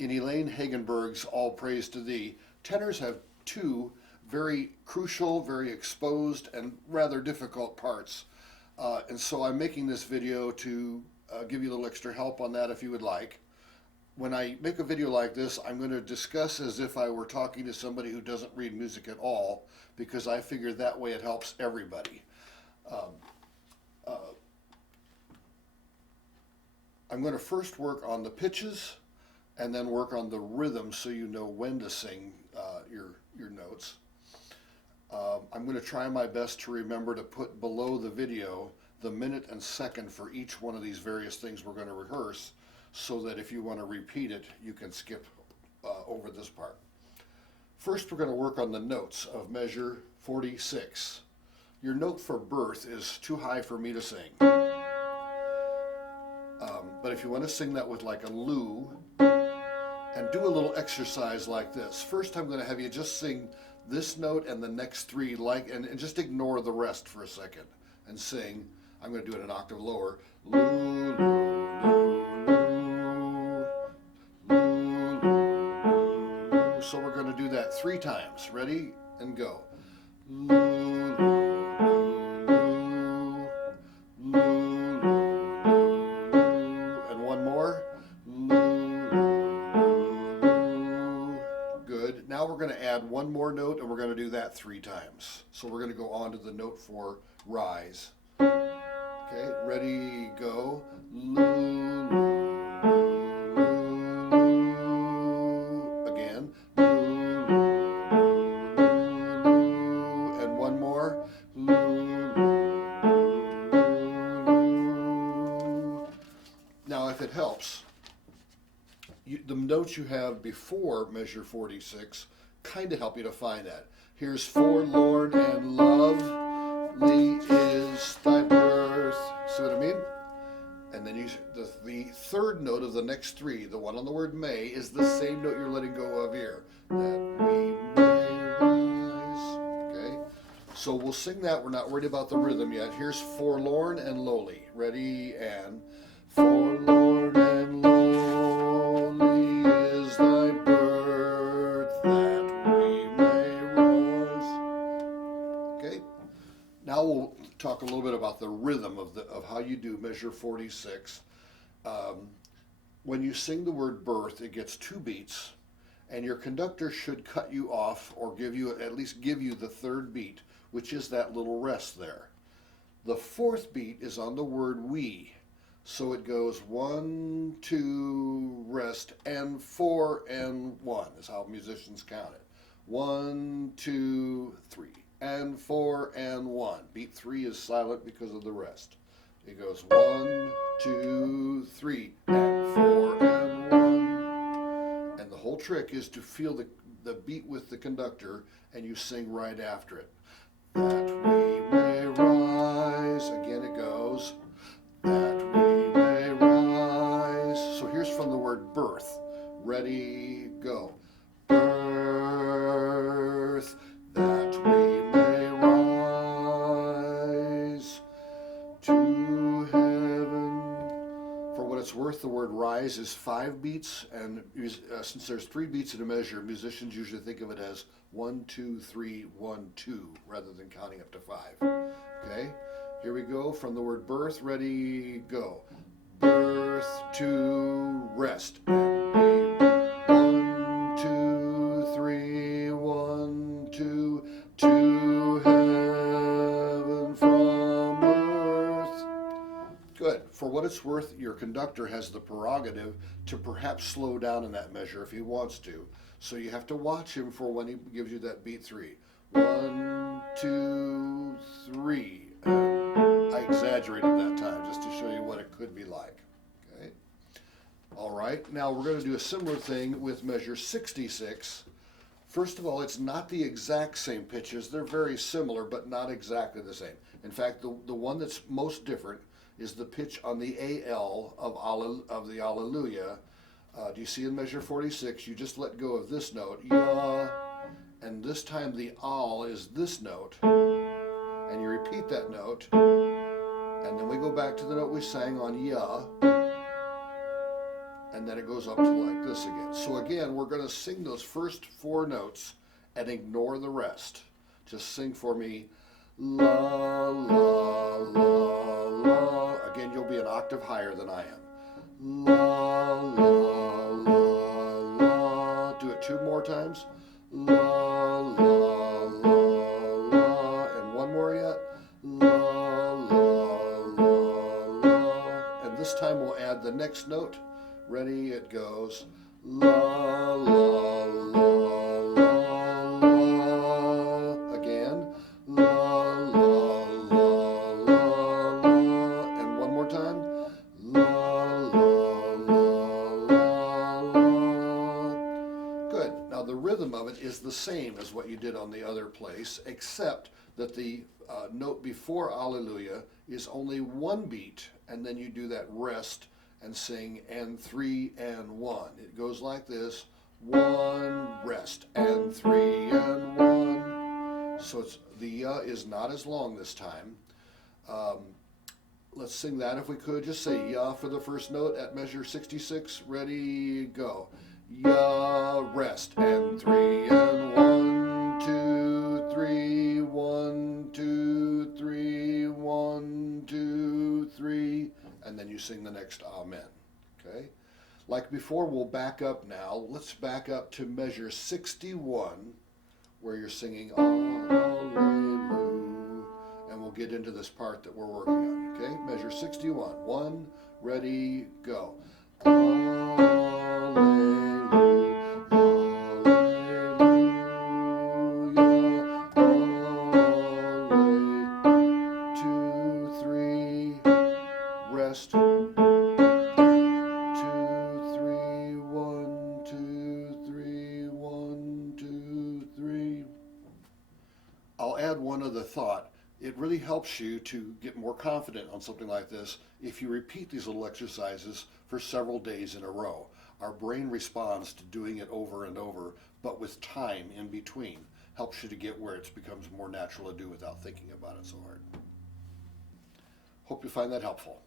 In Elaine Hagenberg's All Praise to Thee, tenors have two very crucial, very exposed, and rather difficult parts. And so I'm making this video to give you a little extra help on that if you would like. When I make a video like this, I'm going to discuss as if I were talking to somebody who doesn't read music at all, because I figure that way it helps everybody. Um, uh, I'm going to first work on the pitches and then work on the rhythm so you know when to sing your notes. I'm going to try my best to remember to put below the video the minute and second for each one of these various things we're going to rehearse, so that if you want to repeat it, you can skip over this part. First, we're going to work on the notes of measure 46. Your note for birth is too high for me to sing. But if you want to sing that with like a loo, and do a little exercise like this. First, I'm going to have you just sing this note and the next three, and just ignore the rest for a second, and sing. I'm going to do it an octave lower. Loo, loo, loo, loo, loo, loo. So we're going to do that 3 times. Ready? And go. Loo, loo, loo, loo, loo, loo. And one more. Loo, loo. Good. Now we're going to add one more note, and we're going to do that 3 times. So we're going to go on to the note for rise. Okay, ready, go. Loo, loo, loo, loo. Again. Loo, loo, loo, loo. And one more. Loo, loo, loo. Now, if it helps, the notes you have before measure 46 kind of help you to find that. Here's forlorn and lovely is thy birth. See what I mean? And then the third note of the next 3, the one on the word may, is the same note you're letting go of here. That we may rise. Okay? So we'll sing that. We're not worried about the rhythm yet. Here's forlorn and lowly. Ready? And forlorn and lowly is thy birth, that we may rise. Okay? Now we'll talk a little bit about the rhythm of how you do measure 46. When you sing the word birth, it gets 2 beats, and your conductor should cut you off or at least give you the 3rd beat, which is that little rest there. The 4th beat is on the word we. So it goes 1, 2, rest, and 4 and 1 is how musicians count it. 1, 2, 3, and 4 and 1. Beat 3 is silent because of the rest. It goes 1, 2, 3, and 4 and 1. And the whole trick is to feel the beat with the conductor, and you sing right after it. That we may rise. Again it goes. That we may rise. So here's from the word birth. Ready, go. Birth, that we may rise to heaven. For what it's worth, the word rise is 5 beats, and since there's 3 beats in a measure, musicians usually think of it as 1, 2, 3, 1, 2, rather than counting up to 5. Okay? Here we go from the word birth. Ready, go. Birth to rest. And 1, 2, 3, 1, 2, to heaven from earth. Good. For what it's worth, your conductor has the prerogative to perhaps slow down in that measure if he wants to. So you have to watch him for when he gives you that beat 3. 1, 2, 3. I exaggerated that time just to show you what it could be like. Okay. All right. Now we're going to do a similar thing with measure 66. First of all, it's not the exact same pitches. They're very similar, but not exactly the same. In fact, the one that's most different is the pitch on the AL of the Alleluia. Do you see in measure 46? You just let go of this note, ya, and this time the al is this note. And you repeat that note, and then we go back to the note we sang on ya, and then it goes up to like this again. So again, we're going to sing those first 4 notes and ignore the rest. Just sing for me, la, la, la, la. Again, you'll be an octave higher than I am. La, la, la, la. Do it 2 more times. La, la, la, la. And 1 more yet. La, la, la, la. And this time we'll add the next note. Ready, it goes. La, la, la, la, la. Again. La, la, la, la, la. And 1 more time. La, la, la, la, la. Good. Now the rhythm of it is the same as what you did on the other place, except that the note before Alleluia is only 1 beat, and then you do that rest and sing and 3 and 1. It goes like this: 1 rest and 3 and 1. So it's the is not as long this time. Let's sing that if we could. Just say ya for the first note at measure 66. Ready, go. Ya, rest and 3 and 1, 2, 3, 1, 2, 3, 1, 2, 3. And then you sing the next amen. Okay? Like before, we'll back up now. Let's back up to measure 61, where you're singing Alleluia. And we'll get into this part that we're working on. Okay? Measure 61. 1, ready, go. Alleluia. Rest. 2, 3, 1, 2, 3, 1, 2, 3. I'll add one other thought. It really helps you to get more confident on something like this if you repeat these little exercises for several days in a row. Our brain responds to doing it over and over, but with time in between. Helps you to get where it becomes more natural to do without thinking about it so hard. Hope you find that helpful.